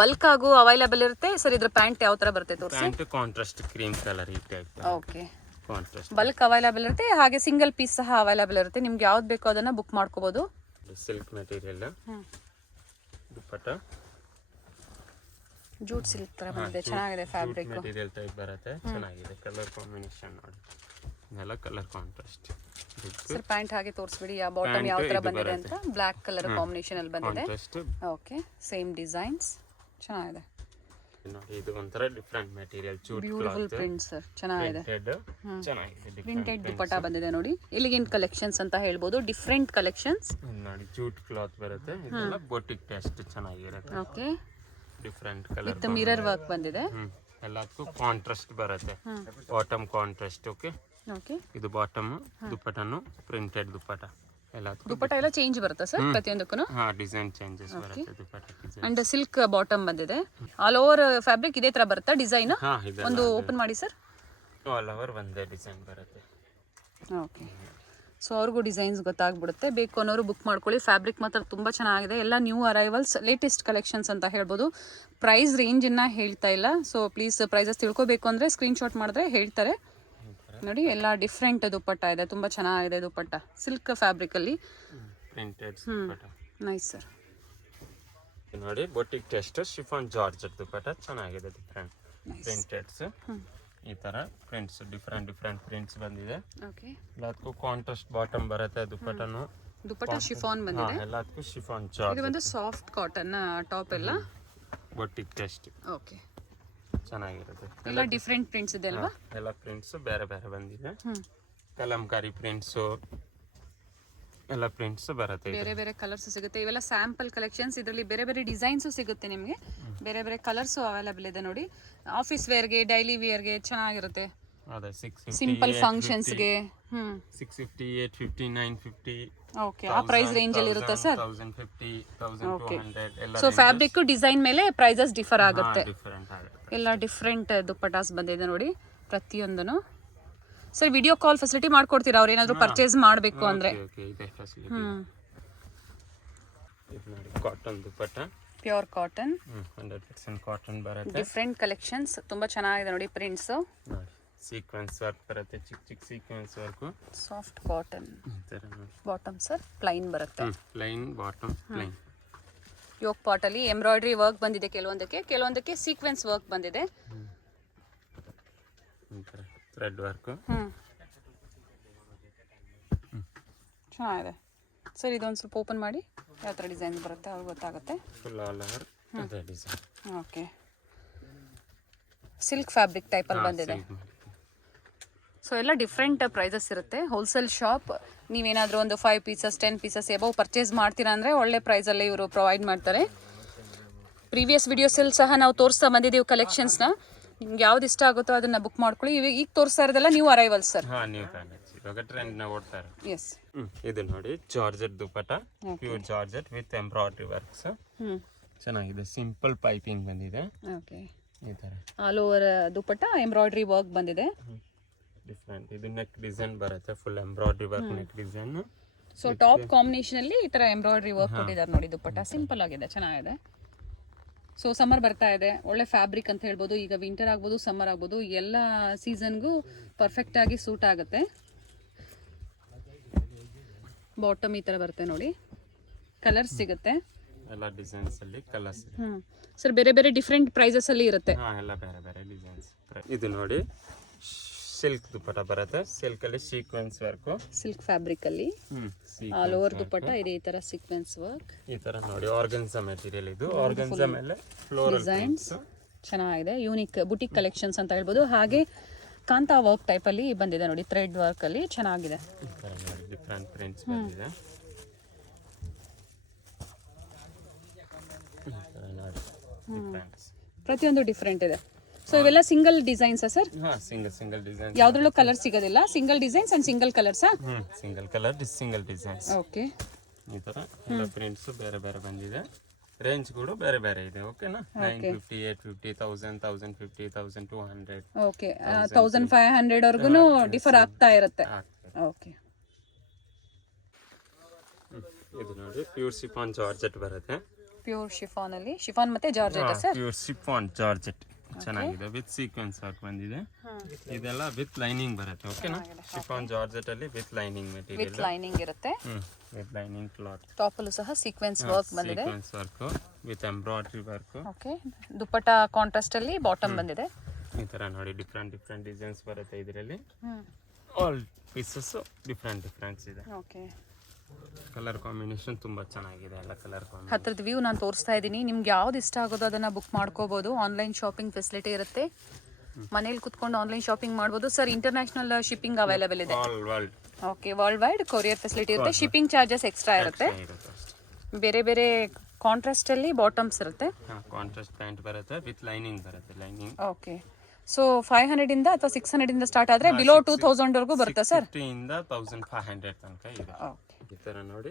ಬಲ್ಕ್ ಆಗು ಅವೈಲೇಬಲ್ ಇರುತ್ತೆ. ಸರ್ ಇದ್ರ ಪ್ಯಾಂಟ್ ಯಾವ ತರ ಬರುತ್ತೆ ತೋರಿಸಿ. ಪ್ಯಾಂಟ್ ಕಾಂಟ್ರಾಸ್ಟ್ ಕ್ರೀಮ್ ಕಲರ್ ಈ type. Okay, contrast bulk available ಇರುತ್ತೆ. ಹಾಗೆ ಸಿಂಗಲ್ ಪೀಸ್ ಸಹ ಅವೈಲೇಬಲ್ ಇರುತ್ತೆ. ನಿಮ್ಗೆ ಯಾವ್ದು ಬೇಕೋ ಅದನ್ನ ಬುಕ್ ಮಾಡ್ಕೋಬಹುದು. ಸಿಲ್ಕ್ ಮೆಟೀರಿಯಲ್ ದುಪ್ಪಟ್ಟ ಜೂಟ್ ಸಿಲ್ಕ್ ತರ ಬಂದಿದೆ. ಚೆನ್ನಾಗಿದೆ ಫ್ಯಾಬ್ರಿಕ್. ಮೆಟೀರಿಯಲ್ ಟೈಪ್ ಬರುತ್ತೆ. ಚೆನ್ನಾಗಿದೆ ಕಲರ್ ಕಾಂಬಿನೇಷನ್ ನೋಡಿ. ಇದೆಲ್ಲ ಕಲರ್ ಕಾಂಟ್ರಾಸ್ಟ್. ಸರ್ ಪ್ಯಾಂಟ್ ಹಾಗೆ ತೋರಿಸ್ಬಿಡಿ, ಆ ಬಾಟಮ್ ಯಾವ ತರ ಬಂದಿದೆ ಅಂತ. ಬ್ಲಾಕ್ ಕಲರ್ ಕಾಂಬಿನೇಷನ್ ಅಲ್ಲಿ ಬಂದಿದೆ. ಓಕೆ, ಸೇಮ್ ಡಿಸೈನ್ಸ್ ಚೆನ್ನಾಗಿದೆ ನೋಡಿ. ಇದು ಒಂಥರ different material. Beautiful prints sir, ಚೆನ್ನಾಗಿದೆ. ಚೆನ್ನಾಗಿದೆ. ಪ್ರಿಂಟೆಡ್ ದುಪಟ್ಟ ಬಂದಿದೆ ನೋಡಿ. ಎಲಿಗೆಂಟ್ ಕಲೆಕ್ಷನ್ಸ್ ಅಂತ ಹೇಳ್ಬೋದು. ಡಿಫರೆಂಟ್ ಕಲೆಕ್ಷನ್ಸ್ ನೋಡಿ. ಜೂಟ್ ಕ್ಲಾತ್ ಬರುತ್ತೆ. ಇದೆಲ್ಲ ಬೊಟಿಕ್ ಟೆಸ್ಟ್ ಚೆನ್ನಾಗಿರುತ್ತೆ. Okay, different colour with mirror work ಬಂದಿದೆ. ಎಲ್ಲದಕ್ಕೂ ಕಾಂಟ್ರಾಸ್ಟ್ ಬರುತ್ತೆ. Bottom contrast. ಓಕೆ, ಓಕೆ, ಇದು ಬಾಟಮ್ ದುಪ್ಪಟ್ಟನು ಪ್ರಿಂಟೆಡ್ ದುಪ್ಪಟ್ಟ. ಎಲ್ಲದಕ್ಕೂ ದುಪಟ್ಟ ಎಲ್ಲ ಚೇಂಜ್ ಬರುತ್ತೆ ಸರ್ ಪ್ರತಿಯೊಂದಕ್ಕೂ. ಹಾ, ಡಿಸೈನ್ ಚೇಂಜಸ್ ಬರುತ್ತೆ ದುಪ್ಪಟ್ಟ ಡಿಸೈನ್. ಅಂಡ್ ಸಿಲ್ಕ್ ಬಾಟಮ್ ಬಂದಿದೆ. ಆಲ್ ಓವರ್ ಫ್ಯಾಬ್ರಿಕ್ ಇದೇ ತರ ಬರುತ್ತಾ ಡಿಸೈನ್? ಹಾ, ಇದೆ. ಒಂದು ಓಪನ್ ಮಾಡಿ ಸರ್. ಆಲ್ ಓವರ್ ಒಂದೇ ಡಿಸೈನ್ ಬರುತ್ತೆ. ಓಕೆ, ಸೊ ಅವ್ರಿಗೂ ಡಿಸೈನ್ಸ್ ಗೊತ್ತಾಗ್ಬಿಡುತ್ತೆ. ಬೇಕು ಅನ್ನೋರು ಬುಕ್ ಮಾಡ್ಕೊಳ್ಳಿ. ಫ್ಯಾಬ್ರಿಕ್ ಮಾತ್ರ ತುಂಬ ಚೆನ್ನಾಗಿದೆ. ಎಲ್ಲ ನ್ಯೂ ಅರೈವಲ್ಸ್, ಲೇಟೆಸ್ಟ್ ಕಲೆಕ್ಷನ್ಸ್ ಅಂತ ಹೇಳ್ಬೋದು. ಪ್ರೈಸ್ ರೇಂಜನ್ನು ಹೇಳ್ತಾ ಇಲ್ಲ. ಸೊ ಪ್ಲೀಸ್ ಪ್ರೈಸಸ್ ತಿಳ್ಕೊಬೇಕು ಅಂದರೆ ಸ್ಕ್ರೀನ್ ಶಾಟ್ ಮಾಡಿದ್ರೆ ಹೇಳ್ತಾರೆ ನೋಡಿ. ಎಲ್ಲ ಡಿಫ್ರೆಂಟ್ ದುಪ್ಪಟ್ಟ ಇದೆ. ತುಂಬ ಚೆನ್ನಾಗಿದೆ ದುಪ್ಪಟ್ಟ. ಸಿಲ್ಕ್ ಫ್ಯಾಬ್ರಿಕಲ್ಲಿ ಪ್ರಿಂಟೆಡ್ ದುಪ್ಪಟ್ಟ. Nice sir. ನೋಡಿ boutique test chiffon georgette dupatta ಚೆನ್ನಾಗಿದೆ. ಡಿಫ್ರೆಂಟ್ ಪ್ರಿಂಟೆಡ್ಸ್ ಈ ತರ ಪ್ರಿಂಟ್ಸ್ ಡಿಫರೆಂಟ್ ಪ್ರಿಂಟ್ಸ್ ಬಂದಿದೆ. ಓಕೆ, ಎಲ್ಲದಕ್ಕೂ ಕಾಂಟ್ರಾಸ್ಟ್ ಬಾಟಮ್ ಬರುತ್ತೆ. ದುಪ್ಪಟ್ಟನು ದುಪ್ಪಟ್ಟ ಶಿಫಾನ್ ಬಂದಿದೆ. ಎಲ್ಲದಕ್ಕೂ ಶಿಫಾನ್ ಜಾರ್ಜೆಟ್. ಇದು ಒಂದು ಸಾಫ್ಟ್ ಕಾಟನ್ ಟಾಪ್ ಎಲ್ಲ. Boutique test. ಓಕೆ, ಚೆನ್ನಾಗಿರುತ್ತೆ. ಎಲ್ಲ ಡಿಫರೆಂಟ್ ಪ್ರಿಂಟ್ಸ್ ಇದೆ ಅಲ್ವಾ? ಎಲ್ಲ ಪ್ರಿಂಟ್ಸ್ ಬೇರೆ ಬೇರೆ ಬಂದಿದೆ. ಕಲಂಕಾರಿ ಪ್ರಿಂಟ್ಸ್ ಎಲ್ಲ ಪ್ರಿಂಟ್ಸ್ ಬರುತ್ತೆ. ಬೇರೆ ಬೇರೆ ಕಲರ್ಸ್ ಸಿಗುತ್ತೆ. ಇವೆಲ್ಲ ಸ್ಯಾಂಪಲ್ ಕಲೆಕ್ಷನ್ಸ್. ಇದರಲ್ಲಿ ಬೇರೆ ಬೇರೆ ಡಿಸೈನ್ಸ್ ಸಿಗುತ್ತೆ ನಿಮಗೆ. ಬೇರೆ ಬೇರೆ ಕಲರ್ಸ್ ಅವೈಲೇಬಲ್ ಇದೆ ನೋಡಿ. ಆಫೀಸ್ ವೇರ್ಗೆ, ಡೈಲಿ ವೇರ್ಗೆ ಚೆನ್ನಾಗಿರುತ್ತೆ. ಅದೇ 650 ಸಿಂಪಲ್ ಫಂಕ್ಷನ್ಸ್ಗೆ 650 850 950. ಓಕೆ, ಆ ಪ್ರೈಸ್ ರೇಂಜ್ ಅಲ್ಲಿ ಇರುತ್ತೆ ಸರ್. 1050 1200 ಎಲ್ಲ. ಸೊ ಫ್ಯಾಬ್ರಿಕ್ ಡಿಸೈನ್ ಮೇಲೆ ಪ್ರೈಸಸ್ ಡಿಫರ್ ಆಗುತ್ತೆ. ಡಿಫರೆಂಟ್ ಆಗುತ್ತೆ. ಎಲ್ಲ ಡಿಫ್ರೆಂಟ್ ದುಪ್ಪಟಾಸ್ ಬಂದಿದೆ ನೋಡಿ ಪ್ರತಿಯೊಂದನು. ಸರ್ ವಿಡಿಯೋ ಕಾಲ್ ಫೆಸಿಲಿಟಿ ಮಾಡ್ಕೊಡ್ತೀರಾ ಅವ್ರು ಏನಾದರೂ ಪರ್ಚೇಸ್ ಮಾಡಬೇಕು ಅಂದರೆ? ಓಕೆ ಇದೆ ಫೆಸಿಲಿಟಿ. ಇದು ನೋಡಿ ಕಾಟನ್ ದುಪ್ಪಟ್ಟ, ಪ್ಯೂರ್ ಕಾಟನ್, 100% ಕಾಟನ್ ಬರುತ್ತೆ. ಡಿಫ್ರೆಂಟ್ ಕಲೆಕ್ಷನ್ಸ್ ತುಂಬ ಚೆನ್ನಾಗಿದೆ ನೋಡಿ. ಪ್ರಿಂಟ್ಸು ನೋಡಿ ಸೀಕ್ವೆನ್ಸ್ ವರ್ಕ್ ಬರುತ್ತೆ, ಚಿಕ್ಕ ಚಿಕ್ಕ ಸೀಕ್ವೆನ್ಸ್ ವರ್ಕು. Soft cotton. ಈ ಥರ ನೋಡಿ ಬಾಟಮ್ ಸರ್ ಪ್ಲೈನ್ ಬರುತ್ತೆ. Plain bottom, plain. ಯೋಕ್ ಪಾಟಲ್ಲಿ ಎಂಬ್ರಾಯ್ಡ್ರಿ ವರ್ಕ್ ಬಂದಿದೆ ಕೆಲವೊಂದಕ್ಕೆ ಸೀಕ್ವೆನ್ಸ್ ವರ್ಕ್ ಬಂದಿದೆ. ಈ ಥರ ಥ್ರೆಡ್ ವರ್ಕು. ಚೆನ್ನಾಗಿದೆ ಸರ್. ಇದೊಂದು ಸ್ವಲ್ಪ ಓಪನ್ ಮಾಡಿ ಯಾವ ಥರ ಡಿಸೈನ್ ಬರುತ್ತೆ ಅವ್ರಿಗೆ ಗೊತ್ತಾಗುತ್ತೆ. ಫುಲ್ ಆಲ್ ಓವರ್ ಅದೇ ಡಿಸೈನ್. ಓಕೆ, ಸಿಲ್ಕ್ ಫ್ಯಾಬ್ರಿಕ್ ಟೈಪಲ್ಲಿ ಬಂದಿದೆ. ಸೊ ಎಲ್ಲ ಡಿಫ್ರೆಂಟ್ ಪ್ರೈಸಸ್ ಇರುತ್ತೆ. Wholesale shop. ನೀವೇನಾದರೂ ಒಂದು 5 ಪೀಸಸ್ 10 ಪೀಸಸ್ ಎಬವ್ ಪರ್ಚೇಸ್ ಮಾಡ್ತೀರಾ ಅಂದರೆ ಒಳ್ಳೆ ಪ್ರೈಸಲ್ಲೇ ಇವರು ಪ್ರೊವೈಡ್ ಮಾಡ್ತಾರೆ. ಪ್ರೀವಿಯಸ್ ವಿಡಿಯೋಸಲ್ಲಿ ಸಹ ನಾವು ತೋರಿಸ್ತಾ ಬಂದಿದ್ದೀವಿ ಕಲೆಕ್ಷನ್ಸ್ನ. ನಿಮ್ಗೆ ಯಾವ್ದು ಇಷ್ಟ ಆಗುತ್ತೋ ಅದನ್ನು ಬುಕ್ ಮಾಡ್ಕೊಳ್ಳಿ. ಈಗ ತೋರಿಸ್ತಾ ಇರೋದೆಲ್ಲ new arrival sir. New panels ಇವಾಗ ಟ್ರೆಂಡ್ನ ಓಡ್ತಾರೆ. ಎಸ್. ಇದು ನೋಡಿ georgette dupatta, pure georgette with embroidery works. ಚೆನ್ನಾಗಿದೆ. ಸಿಂಪಲ್ ಪೈಪಿಂಗ್ ಬಂದಿದೆ. ಓಕೆ, ಈ ಥರ all over dupatta embroidery work ಬಂದಿದೆ. ಡಿಫ್ರೆಂಟ್. ಇದು ನೆಕ್ ಡಿಸೈನ್ ಬರುತ್ತೆ, full embroidery work neck design. So top combination ಅಲ್ಲಿ ಈ ತರ ಎಂಬ್ರಾಯ್ಡ್ರಿ ವರ್ಕ್ ಕೊಟ್ಟಿದ್ದಾರೆ ನೋಡಿ. ದುಪ್ಪಟ್ಟ ಸಿಂಪಲ್ ಆಗಿದೆ, ಚೆನ್ನಾಗಿದೆ. ಸೊ ಸಮ್ಮರ್ ಬರ್ತಾ ಇದೆ, ಒಳ್ಳೆ ಫ್ಯಾಬ್ರಿಕ್ ಅಂತ ಹೇಳ್ಬೋದು. ಈಗ ವಿಂಟರ್ ಆಗ್ಬೋದು, ಸಮ್ಮರ್ ಆಗ್ಬೋದು, ಎಲ್ಲ ಸೀಸನ್ಗೂ ಪರ್ಫೆಕ್ಟ್ ಆಗಿ ಸೂಟ್ ಆಗುತ್ತೆ. ಬಾಟಮ್ ಈ ತರ ಬರುತ್ತೆ ನೋಡಿ. ಕಲರ್ಸ್ ಸಿಗುತ್ತೆ ಎಲ್ಲ ಡಿಸೈನ್ಸ್ ಅಲ್ಲಿ. ಕಲರ್ಸ್ ಸರ್ ಬೇರೆ ಬೇರೆ ಡಿಫ್ರೆಂಟ್ ಪ್ರೈಸಸ್ ಅಲ್ಲಿ ಇರುತ್ತೆ. ಎಲ್ಲ ಬೇರೆ ಬೇರೆ ಡಿಸೈನ್ಸ್. ಇದು ನೋಡಿ ಸಿಲ್ಕ್ ದುಪ್ಪಟ್ಟ ಬರುತ್ತೆ. ಸಿಲ್ಕ್ ಅಲ್ಲಿ ಸೀಕ್ವೆನ್ಸ್ ವರ್ಕ್, ಸಿಲ್ಕ್ ಫ್ಯಾಬ್ರಿಕ್ ಅಲ್ಲಿ ಆಲ್ ಓವರ್ ದುಪ್ಪಟ್ಟ ಇದೆ. ಈ ತರ ಸೀಕ್ವೆನ್ಸ್ ವರ್ಕ್. ಈ ತರ ನೋಡಿ ಆರ್ಗನ್ಸಾ ಮೆಟೀರಿಯಲ್. ಇದು ಆರ್ಗನ್ಸಾ ಮೇಲೆ ಫ್ಲೋರಲ್ ಡಿಸೈನ್ಸ್ ಚೆನ್ನಾಗಿದೆ. ಯೂನಿಕ್ ಬುಟಿಕ್ ಕಲೆಕ್ಷನ್ಸ್ ಅಂತ ಹೇಳ್ಬೋದು. ಹಾಗೆ ಕಾಂತಾ ವರ್ಕ್ ಟೈಪ್ ಅಲ್ಲಿ ಬಂದಿದೆ ನೋಡಿ, ಥ್ರೆಡ್ ವರ್ಕ್ ಅಲ್ಲಿ ಚೆನ್ನಾಗಿದೆ. ಈ ತರ ನೋಡಿ ಡಿಫರೆಂಟ್ ಪ್ರಿಂಟ್ಸ್ ಬಂದಿದೆ. ಈ ತರ ನೋಡಿ ಡಿಫರೆಂಟ್ಸ್, ಪ್ರತಿಯೊಂದು ಡಿಫ್ರೆಂಟ್ ಇದೆ. ಸೊ ಇವೆಲ್ಲ single designs sir? Single design. ಯಾವ್ದ್ರಲ್ಲೂ ಕಲರ್ ಸಿಗೋದಿಲ್ಲ, single designs and single colours. Single colour, single designs. Okay, ಈ ತರ ಎಲ್ಲ ಪ್ರಿಂಟ್ಸ್ ಬೇರೆ ಬೇರೆ ಬಂದಿದೆ. ರೇಂಜ್ ಕೂಡ ಬೇರೆ ಬೇರೆ ಇದೆ. ಓಕೆನಾ? 950, 850, 1000, 1050, 1200. ಓಕೆ, 1500 ವರ್ಗುನು ಡಿಫರ್ ಆಗ್ತಾ ಇರುತ್ತೆ. ಓಕೆ, ಇದು ನೋಡಿ ಪ್ಯೂರ್ ಶಿಫಾನ್ ಜಾರ್ಜೆಟ್ ಬರುತ್ತೆ. ಪ್ಯೂರ್ ಶಿಫಾನ್ ಅಲ್ಲಿ, ಶಿಫಾನ್ ಮತ್ತೆ georgette sir? Pure chiffon georgette ಚೆನ್ನಾಗಿದೆ. ವಿತ್ ಸೀಕ್ವೆನ್ಸ್ ವರ್ಕ್ ಬಂದಿದೆ. ಇದೆಲ್ಲ ವಿತ್ ಲೈನಿಂಗ್ ಬರುತ್ತೆ. ಓಕೆನಾ? ಶಿಫಾನ್ ಜಾರ್ಜೆಟ್ ಅಲ್ಲಿ with lining material, with lining ಇರುತ್ತೆ. With lining cloth. ಟಾಪ್ ಅಲ್ಲೂ ಸಹ ಸೀಕ್ವೆನ್ಸ್ ವರ್ಕ್ ಬಂದಿದೆ. Sequins work with embroidery work. Okay, dupatta contrast ಅಲ್ಲಿ ಬಾಟಮ್ ಬಂದಿದೆ. ಈ ತರ ನೋಡಿ ಡಿಫರೆಂಟ್ ಡಿಫರೆಂಟ್ ಡಿಸೈನ್ಸ್ ಬರುತ್ತೆ ಇದರಲ್ಲಿ. ಆಲ್ ಪೀಸಸ್ ಡಿಫರೆಂಟ್ ಡಿಫರೆನ್ಸ್ ಇದೆ. ಓಕೆ, ಕಲರ್ ಕಾಂಬಿನೇಷನ್ ತುಂಬಾ ಚೆನ್ನಾಗಿದೆ. ಎಲ್ಲ ಕಲರ್ ಕಾಂಬಿನೇಷನ್ ಹತ್ರದ ವ್ಯೂ ನಾನು ತೋರಿಸ್ತಾ ಇದ್ದೀನಿ. ನಿಮ್ಗೆ ಯಾವ್ದು ಇಷ್ಟ ಆಗೋದು ಅದನ್ನ ಬುಕ್ ಮಾಡ್ಕೋಬಹುದು. ಆನ್ಲೈನ್ ಶಾಪಿಂಗ್ ಫೆಸಿಲಿಟಿ ಇರುತ್ತೆ. ಮನೇಲಿ ಕುತ್ಕೊಂಡು ಆನ್ಲೈನ್ ಶಾಪಿಂಗ್ ಮಾಡ್ಬೋದು ಸರ್. ಇಂಟರ್ನ್ಯಾಷನಲ್ ಶಿಪ್ಪಿಂಗ್ ಅವೈಲೇಬಲ್ ಇದೆ. All world. Okay, world wide courier facility ಇರುತ್ತೆ. ಶಿಪ್ಪಿಂಗ್ ಚಾರ್ಜಸ್ ಎಕ್ಸ್ಟ್ರಾ ಇರುತ್ತೆ. ಬೇರೆ ಬೇರೆ ಕಾಂಟ್ರಾಸ್ಟ್ ಅಲ್ಲಿ ಬಾಟಮ್ಸ್ ಇರುತ್ತೆ. ಕಾಂಟ್ರಾಸ್ಟ್ ಪ್ಯಾಂಟ್ ಬರುತ್ತೆ ವಿತ್ ಲೈನಿಂಗ್ ಬರುತ್ತೆ. ಲೈನಿಂಗ್. ಓಕೆ, ಸೊ 500 ಇಂದ ಅಥವಾ 600 ಇಂದ ಸ್ಟಾರ್ಟ್ ಆದ್ರೆ ಬಿಲೋ 2000 ವರೆಗೂ ಬರುತ್ತೆ ಸರ್. 650 ಇಂದ 1500 ತನಕ ಇದೆ. ಈ ತರ ನೋಡಿ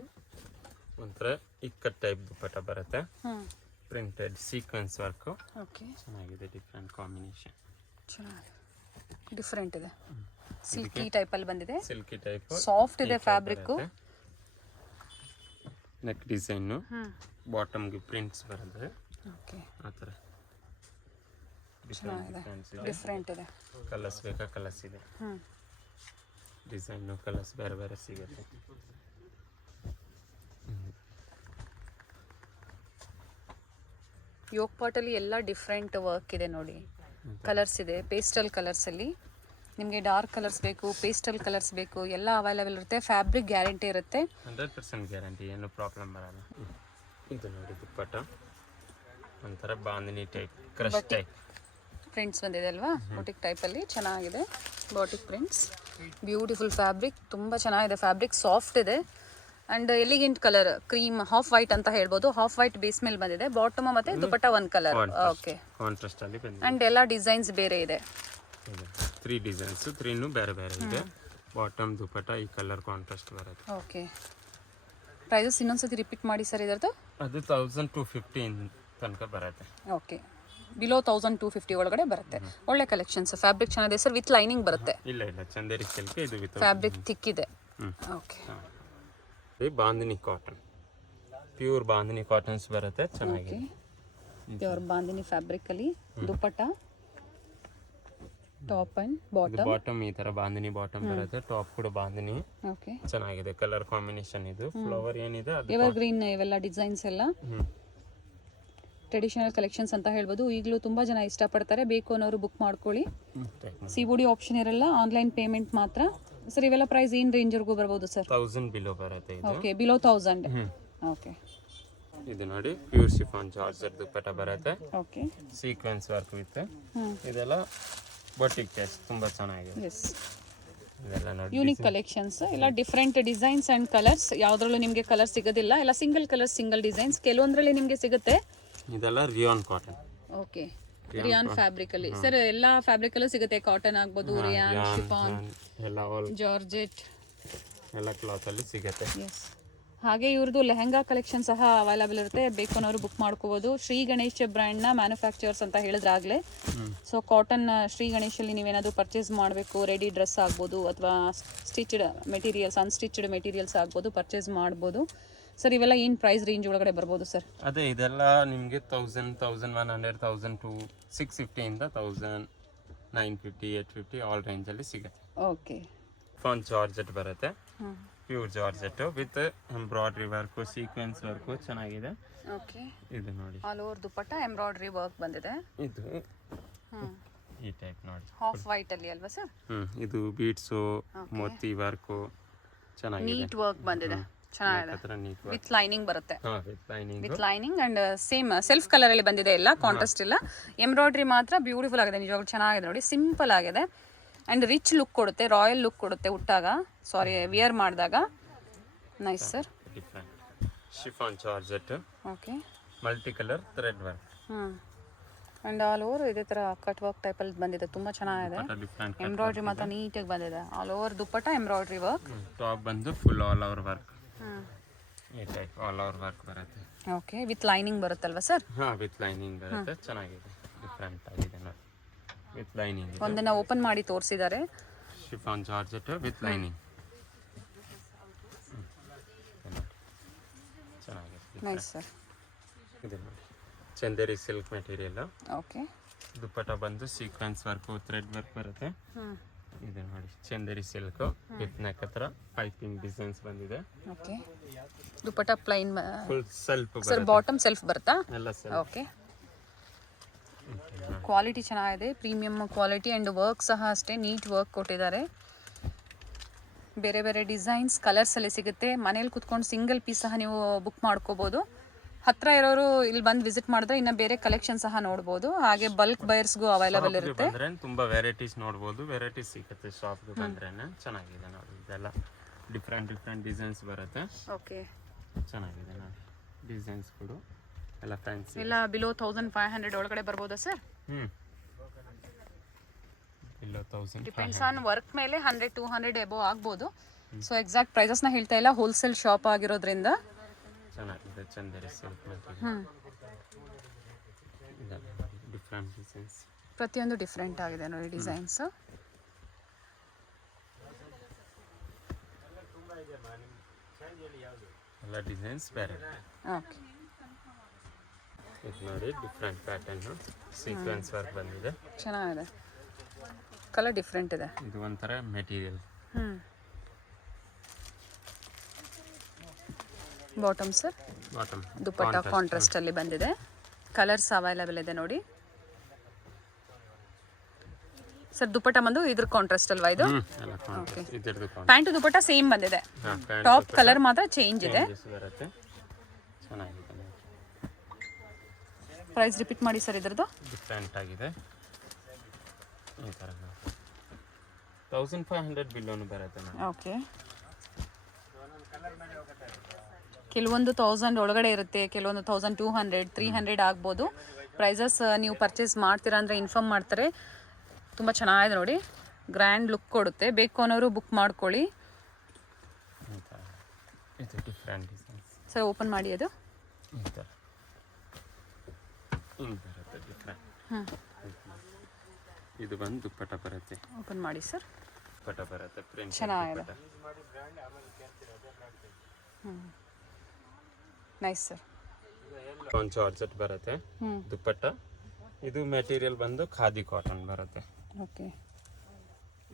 ಒಂಥರ ಇಕ್ಕಟ್ ಟೈಪ್ ದುಪ್ಪಟ್ಟ ಬರುತ್ತೆ. Printed sequence work. ಓಕೆ, ಚೆನ್ನಾಗಿದೆ. ಡಿಫರೆಂಟ್ ಕಾಂಬಿನೇಷನ್, ಚೆನ್ನಾಗಿದೆ, ಡಿಫರೆಂಟ್ ಇದೆ. ಸಿಲ್ಕಿ ಟೈಪ್ ಅಲ್ಲಿ ಬಂದಿದೆ. ಸಿಲ್ಕಿ ಟೈಪ್, ಸಾಫ್ಟ್ ಇದೆ ಫ್ಯಾಬ್ರಿಕ್. ನೆಕ್ ಡಿಸೈನ್, ಬಾಟಮ್ಗೆ ಪ್ರಿಂಟ್ಸ್ ಬರುತ್ತೆ. ಓಕೆ, ಆ ಥರ ಡಿಫರೆಂಟ್ ಇದೆ. ಕಲರ್ಸ್ ಬೇಕಾ ಕಲರ್ಸ್ ಇದೆ. ಡಿಸೈನು ಕಲರ್ಸ್ ಬೇರೆ ಬೇರೆ ಸಿಗುತ್ತೆ. ಯೋಗ್ ಪಾಟಲ್ಲಿ ಎಲ್ಲ ಡಿಫ್ರೆಂಟ್ ವರ್ಕ್ ಇದೆ ನೋಡಿ. ಕಲರ್ಸ್ ಇದೆ. ಪೇಸ್ಟಲ್ ಕಲರ್ಸ್ ಅಲ್ಲಿ ನಿಮಗೆ ಡಾರ್ಕ್ ಕಲರ್ಸ್ ಬೇಕು, ಪೇಸ್ಟಲ್ ಕಲರ್ಸ್ ಬೇಕು, ಎಲ್ಲ ಅವೈಲೇಬಲ್ ಇರುತ್ತೆ. ಫ್ಯಾಬ್ರಿಕ್ ಗ್ಯಾರಂಟಿ ಇರುತ್ತೆ. 100% ಗ್ಯಾರಂಟಿ, ಏನು ಪ್ರಾಬ್ಲಮ್ ಬರಲ್ಲ. ಇದು ನೋಡಿ ದುಪ್ಪಟ್ಟ ಒಂಥರ bandhani type, crush type prints ಬಂದಿದೆ ಅಲ್ವಾ? ಬೊಟಿಕ್ ಟೈಪಲ್ಲಿ ಚೆನ್ನಾಗಿದೆ. ಬೊಟಿಕ್ ಪ್ರಿಂಟ್ಸ್, ಬ್ಯೂಟಿಫುಲ್ ಫ್ಯಾಬ್ರಿಕ್, ತುಂಬ ಚೆನ್ನಾಗಿದೆ. ಫ್ಯಾಬ್ರಿಕ್ ಸಾಫ್ಟ್ ಇದೆ and elegant colour, cream half white ಅಂತ ಹೇಳ್ಬೋದು. ಹಾಫ್ ವೈಟ್ ಬೇಸ್ ಮೇಲೆ ಬಂದಿದೆ. ಬಾಟಮ್ ಮತ್ತು ದುಪ್ಪಟ್ಟ ಒಂದು ಕಲರ್. ಓಕೆ, ಕಾಂಟ್ರಾಸ್ಟ್ ಅಲ್ಲಿ ಬಂದಿದೆ. ಆ್ಯಂಡ್ ಎಲ್ಲ ಡಿಸೈನ್ಸ್ ಬೇರೆ ಇದೆ. 3 ಡಿಸೈನ್ಸ್, 3 ಬೇರೆ ಬೇರೆ ಇದೆ. ಬಾಟಮ್ ದುಪ್ಪಟ್ಟ ಈ ಕಲರ್ ಕಾಂಟ್ರಾಸ್ಟ್ ಬರುತ್ತೆ. ಓಕೆ, ಪ್ರೈಸಸ್ ಇನ್ನೊಂದ್ಸತಿ ರಿಪೀಟ್ ಮಾಡಿ ಸರ್ ಇದರದ್ದು. ಅದು 1250 ತನಕ ಬರುತ್ತೆ. ಓಕೆ, ಬಿಲೋ 1250 ಒಳಗಡೆ ಬರುತ್ತೆ. ಒಳ್ಳೆ ಕಲೆಕ್ಷನ್ಸ್, ಫ್ಯಾಬ್ರಿಕ್ ಚೆನ್ನಾಗಿದೆ ಸರ್, ವಿತ್ ಲೈನಿಂಗ್ ಬರುತ್ತೆ. ಇಲ್ಲ ಚಂದೇರಿ ಸಿಲ್ಕ್ ಇದು ವಿತ್ ಫ್ಯಾಬ್ರಿಕ್ ಥಿಕ್ ಇದೆ. ಓಕೆ, ಇದು bandhani cotton, pure bandhani cottons ಬರುತ್ತೆ, ಚೆನ್ನಾಗಿದೆ. ಪ್ಯೂರ್ ಬಾಂದಿನಿ ಫ್ಯಾಬ್ರಿಕ್ ಅಲ್ಲಿ ದುಪ್ಪಟ್ಟ, ಟಾಪ್ ಅಂಡ್ ಬಾಟಮ್ ಈ ತರ ಬಾಂದಿನಿ ಬಾಟಮ್ ಬರುತ್ತೆ, ಟಾಪ್ ಕೂಡ ಬಾಂದಿನಿ. ಓಕೆ, ಚೆನ್ನಾಗಿದೆ ಕಲರ್ ಕಾಂಬಿನೇಷನ್. ಇದು ಫ್ಲವರ್ ಏನಿದೆ ಅದು ಎವರ್ ಗ್ರೀನ್, ಇವೆಲ್ಲ ಡಿಸೈನ್ಸ್ ಎಲ್ಲ ಟ್ರೆಡಿಷನಲ್ ಕಲೆಕ್ಷನ್ಸ್ ಅಂತ ಹೇಳ್ಬೋದು. ಈಗಲೂ ತುಂಬ ಜನ ಇಷ್ಟಪಡ್ತಾರೆ, ಬೇಕು ಅನ್ನೋರು ಬುಕ್ ಮಾಡ್ಕೊಳ್ಳಿ. COD ಆಪ್ಷನ್ ಇರಲ್ಲ, ಆನ್ಲೈನ್ ಪೇಮೆಂಟ್ ಮಾತ್ರ. ಸರ್ ಇವೆಲ್ಲ ಪ್ರೈಸ್ ಏನು ರೇಂಜ್ವರೆಗೂ ಬರ್ಬೋದು ಸರ್? 1000 ಬಿಲೋ ಬರುತ್ತೆ ಇದು. Okay, below 1000. ಓಕೆ, ಇದು ನೋಡಿ ಪ್ಯೂರ್ ಶಿಫಾನ್ ಜಾರ್ಜೆಟ್ ದುಪ್ಪಟ್ಟ ಬರುತ್ತೆ. ಓಕೆ, ಸೀಕ್ವೆನ್ಸ್ ವರ್ಕ್ ವಿತ್ ಇದೆಲ್ಲ ಬೊಟಿಕ್ ಟೆಸ್ಟ್ ತುಂಬಾ ಚೆನ್ನಾಗಿದೆ. ಎಸ್, ಇದೆಲ್ಲ ನೋಡಿ ಯೂನಿಕ್ ಕಲೆಕ್ಷನ್ಸ್, ಎಲ್ಲ ಡಿಫ್ರೆಂಟ್ ಡಿಸೈನ್ಸ್ ಆ್ಯಂಡ್ ಕಲರ್ಸ್. ಯಾವುದ್ರಲ್ಲೂ ನಿಮಗೆ ಕಲರ್ ಸಿಗೋದಿಲ್ಲ, ಎಲ್ಲ ಸಿಂಗಲ್ ಕಲರ್ ಸಿಂಗಲ್ ಡಿಸೈನ್ಸ್. ಕೆಲವೊಂದರಲ್ಲಿ ನಿಮಗೆ ಸಿಗುತ್ತೆ. ಇದೆಲ್ಲ rayon cotton. Okay, rayon fabric ಅಲ್ಲಿ ಸರ್ ಎಲ್ಲ ಫ್ಯಾಬ್ರಿಕ್ ಅಲ್ಲೂ ಸಿಗುತ್ತೆ. ಕಾಟನ್ ಆಗ್ಬೋದು, ರಿಯಾನ್, ಶಿಫಾನ್, ಎಲ್ಲ ಜಾರ್ಜೆಟ್, ಎಲ್ಲ ಕ್ಲಾತ್ ಅಲ್ಲಿ ಸಿಗುತ್ತೆ. ಎಸ್. ಹಾಗೆ ಇವ್ರದ್ದು ಲೆಹಂಗಾ ಕಲೆಕ್ಷನ್ ಸಹ ಅವೈಲಬಲ್ ಇರುತ್ತೆ, ಬೇಕು ಅನ್ನೋರು ಬುಕ್ ಮಾಡ್ಕೋಬೋದು. ಶ್ರೀ ಗಣೇಶ್ ಬ್ರ್ಯಾಂಡ್ನ ಮ್ಯಾನುಫ್ಯಾಕ್ಚರ್ಸ್ ಅಂತ ಹೇಳಿದ್ರಾಗಲೇ. ಸೊ ಕಾಟನ್ ಶ್ರೀ ಗಣೇಶಲ್ಲಿ ನೀವೇನಾದರೂ ಪರ್ಚೇಸ್ ಮಾಡಬೇಕು, ರೆಡಿ ಡ್ರೆಸ್ ಆಗ್ಬೋದು ಅಥವಾ ಸ್ಟಿಚ್ಡ್ ಮೆಟೀರಿಯಲ್ಸ್, ಅನ್ಸ್ಟಿಚ್ಡ್ ಮೆಟೀರಿಯಲ್ಸ್ ಆಗ್ಬೋದು, ಪರ್ಚೇಸ್ ಮಾಡ್ಬೋದು. ಸರ್ ಇವೆಲ್ಲ ಏನು ಪ್ರೈಸ್ ರೇಂಜ್ ಒಳಗಡೆ ಬರ್ಬೋದು ಸರ್? ಅದೇ ಇದೆಲ್ಲ ನಿಮಗೆ 1000, 1100, 1002, 650 ಇಂದ 1000, 950, 850 ಆಲ್ ರೇಂಜಲ್ಲಿ ಸಿಗುತ್ತೆ. ಓಕೆ, ಫಾನ್ ಜಾರ್ಜೆಟ್ ಬರುತ್ತೆ, pure georgette with embroidery work, sequence work ಚೆನ್ನಾಗಿದೆ. ಓಕೆ, ಇದು ನೋಡಿ all over dupatta embroidery work ಬಂದಿದೆ. ಇದು ಈ ಟೈಪ್ ನೋಡಿ ಹಾಫ್ ವೈಟ್ ಅಲ್ಲಿ ಅಲ್ವಾ ಸರ್? ಇದು ಬೀಡ್ಸು, ಮೋತಿ ವರ್ಕು ಚೆನ್ನಾಗಿದೆ, ನೀಟ್ ವರ್ಕ್ ಬಂದಿದೆ, ಚೆನ್ನಾಗಿದೆ. ವಿತ್ ಲೈನಿಂಗ್ ಬರುತ್ತೆ, with lining and same self colour ಅಲ್ಲಿ ಬಂದಿದೆ, ಎಲ್ಲ ಕಾಂಟ್ರಾಸ್ಟ್ ಇಲ್ಲ. ಎಂಬ್ರಾಯ್ಡ್ರಿ ಮಾತ್ರ ಬ್ಯೂಟಿಫುಲ್ ಆಗಿದೆ, ನಿಜವಾಗ್ಲೂ ಚೆನ್ನಾಗಿದೆ ನೋಡಿ, ಸಿಂಪಲ್ ಆಗಿದೆ ಅಂಡ್ ರಿಚ್ ಲುಕ್ ಕೊಡುತ್ತೆ, ರಾಯಲ್ ಲುಕ್ ಕೊಡುತ್ತೆ ಉಟ್ಟಾಗ, ವಿಯರ್ ಮಾಡಿದಾಗ. Nice sir. Chiffon georgette, okay, multi colour thread work. And all over ಇದೇ ತರ ಕಟ್ ವರ್ಕ್ ಟೈಪ್ ಅಲ್ಲಿ ಬಂದಿದೆ, ತುಂಬಾ ಚೆನ್ನಾಗಿದೆ. ಎಂಬ್ರಾಯ್ಡ್ರಿ ಮಾತ್ರ ನೀಟಾಗಿ ಬಂದಿದೆ, all over dupatta embroidery work. Top ಬಂದು ಫುಲ್ ಆಲ್ ಓವರ್ ವರ್ಕ್, ಈ ಟೈಪ್ ಆಲ್ ಓವರ್ ವರ್ಕ್ ಬರುತ್ತೆ. ಓಕೆ, ವಿತ್ ಲೈನಿಂಗ್ ಬರುತ್ತಲ್ವಾ ಸರ್? ವಿತ್ ಲೈನಿಂಗ್ ಬರುತ್ತೆ, ಚೆನ್ನಾಗಿದೆ, ಡಿಫ್ರೆಂಟ್ ಆಗಿದೆ ನೋಡಿ, ವಿತ್ ಲೈನಿಂಗ್. ಒಂದನ್ನ ಓಪನ್ ಮಾಡಿ ತೋರಿಸಿದ್ದಾರೆ. ಶಿಫಾನ್ ಜಾರ್ಜೆಟ್ ವಿತ್ ಲೈನಿಂಗ್, ಚೆನ್ನಾಗಿದೆ. Nice sir. ಇದು ನೋಡಿ Chanderi silk material. Okay, dupatta ಬಂದು ಸೀಕ್ವೆನ್ಸ್ ವರ್ಕು, ಥ್ರೆಡ್ ವರ್ಕ್ ಬರುತ್ತೆ. ಇದು ನೋಡಿ ಚಂದೇರಿ ಸಿಲ್ಕ್ ವಿತ್ ನೆಕ್ ಹತ್ರ ಪೈಪಿಂಗ್ ಡಿಸೈನ್ಸ್ ಬಂದಿದೆ. Okay, dupatta plain, full self sir bottom self ಬರುತ್ತಾ? ಎಲ್ಲ ಸೆಲ್ಫ್. ಓಕೆ, ಕ್ವಾಲಿಟಿ ಚೆನ್ನಾಗಿದೆ, ಪ್ರೀಮಿಯಂ ಕ್ವಾಲಿಟಿ ಆ್ಯಂಡ್ ವರ್ಕ್ ಸಹ ಅಷ್ಟೇ ನೀಟ್ ವರ್ಕ್ ಕೊಟ್ಟಿದ್ದಾರೆ. ಬೇರೆ ಬೇರೆ ಡಿಸೈನ್ಸ್ ಕಲರ್ಸಲ್ಲಿ ಸಿಗುತ್ತೆ. ಮನೇಲಿ ಕುತ್ಕೊಂಡು ಸಿಂಗಲ್ ಪೀಸ್ ಸಹ ನೀವು ಬುಕ್ ಮಾಡ್ಕೋಬೋದು. ಹತ್ರ ಇರೋರು ಇಲ್ಲಿ ಬಂದು ವಿಸಿಟ್ ಮಾಡಿದ್ರೆ ಇನ್ನು ಬೇರೆ ಕಲೆಕ್ಷನ್ ಸಹ ನೋಡ್ಬೋದು. ಹಾಗೆ ಬಲ್ಕ್ ಬಯರ್ಸ್ಗೂ ಅವೈಲಬಲ್ ಇರುತ್ತೆ. ತುಂಬಾ ವೆರೈಟೀಸ್ ನೋಡ್ಬೋದು, ವೆರೈಟೀಸ್ ಸಿಗುತ್ತೆ ಶಾಪ್ಗೆ ಬಂದ್ರೆ. ಚೆನ್ನಾಗಿದೆ ನೋಡಿ, ಇದೆಲ್ಲ ಡಿಫ್ರೆಂಟ್ ಡಿಸೈನ್ಸ್ ಬರುತ್ತೆ. ಓಕೆ, ಚೆನ್ನಾಗಿದೆ ನೋಡಿ ಡಿಸೈನ್ಸ್ ಕೂಡ ಎಲ್ಲ ಫ್ಯಾನ್ಸಿ. ಎಲ್ಲ ಬಿಲೋ 1500 ಒಳಗಡೆ ಬರ್ಬೋದಾ sir? Below 1000, depends on work ಮೇಲೆ 100-200 ಎಬೋ ಆಗ್ಬೋದು. ಸೊ ಎಕ್ಸಾಕ್ಟ್ ಪ್ರೈಸಸ್ನ ಹೇಳ್ತಾ ಇಲ್ಲ, ಹೋಲ್ಸೇಲ್ ಶಾಪ್ ಆಗಿರೋದ್ರಿಂದ. ಚೆನ್ನಾಗಿದೆ ಚಂದೇರಿ ಸಿಲ್ಕ್ ಡಿಫ್ರೆಂಟ್ ಡಿಸೈನ್ಸ್, ಪ್ರತಿಯೊಂದು ಡಿಫ್ರೆಂಟ್ ಆಗಿದೆ ನೋಡಿ ಡಿಸೈನ್ಸ್. ಎಲ್ಲ ಡಿಸೈನ್ಸ್ ಬೇರೆ. ಓಕೆ, ಇದು ನೋಡಿ ಡಿಫ್ರೆಂಟ್ ಪ್ಯಾಟರ್ನ್ ಸೀಕ್ವೆನ್ಸ್ ವರ್ಕ್ ಬಂದಿದೆ, ಚೆನ್ನಾಗಿದೆ, ಕಲರ್ ಡಿಫ್ರೆಂಟ್ ಇದೆ. ಇದು ಒಂಥರ ಮೆಟೀರಿಯಲ್. ಬಾಟಮ್ ಸರ್, ಬಾಟಮ್ ದುಪ್ಪಟ್ಟ ಕಾಂಟ್ರಾಸ್ಟ್ ಅಲ್ಲಿ ಬಂದಿದೆ, ಕಲರ್ಸ್ ಅವೈಲಬಲ್ ಇದೆ ನೋಡಿ ಸರ್. ದುಪ್ಪಟ್ಟ ಬಂದು ಇದ್ರ ಕಾಂಟ್ರಾಸ್ಟ್ ಅಲ್ವಾ ಇದು? ಓಕೆ, ಪ್ಯಾಂಟ್ ದುಪ್ಪಟ್ಟ ಸೇಮ್ ಬಂದಿದೆ, ಟಾಪ್ ಕಲರ್ ಮಾತ್ರ ಚೇಂಜ್ ಇದೆ. ಚೆನ್ನಾಗಿದೆ. ಪ್ರೈಸ್ ರಿಪೀಟ್ ಮಾಡಿ ಸರ್ ಇದ್ರದ್ದು. ಡಿಫ್ರೆಂಟ್ ಆಗಿದೆ, ಈ ಥರ 1500 ಬಿಲ್ಲೋನು ಬರುತ್ತೆ. ಓಕೆ, ಕೆಲವೊಂದು 1000 ಒಳಗಡೆ ಇರುತ್ತೆ, ಕೆಲವೊಂದು 1200, 300 ಆಗ್ಬೋದು. ಪ್ರೈಸಸ್ ನೀವು ಪರ್ಚೇಸ್ ಮಾಡ್ತೀರಾ ಅಂದರೆ ಇನ್ಫಾರ್ಮ್ ಮಾಡ್ತಾರೆ. ತುಂಬ ಚೆನ್ನಾಗಿದೆ ನೋಡಿ, ಗ್ರ್ಯಾಂಡ್ ಲುಕ್ ಕೊಡುತ್ತೆ, ಬೇಕು ಅನ್ನೋರು ಬುಕ್ ಮಾಡ್ಕೊಳ್ಳಿ. ಸರ್ ಓಪನ್ ಮಾಡಿ ಅದು. ಇದು ಬಂದು ದುಪ್ಪಟ್ಟ ಬರುತ್ತೆ. ಓಪನ್ ಮಾಡಿ ಸರ್. ದುಪ್ಪಟ್ಟ ಬರುತ್ತೆ, ಪ್ರಿಂಟ್ ಚೆನ್ನಾಗಿದೆ. Nice sir. ಒಂದು ಜಾರ್ಜೆಟ್ ಬರುತ್ತೆ ದುಪ್ಪಟ್ಟ. ಇದು ಮೆಟೀರಿಯಲ್ ಬಂದು ಖಾದಿ ಕಾಟನ್ ಬರುತ್ತೆ. ಓಕೆ.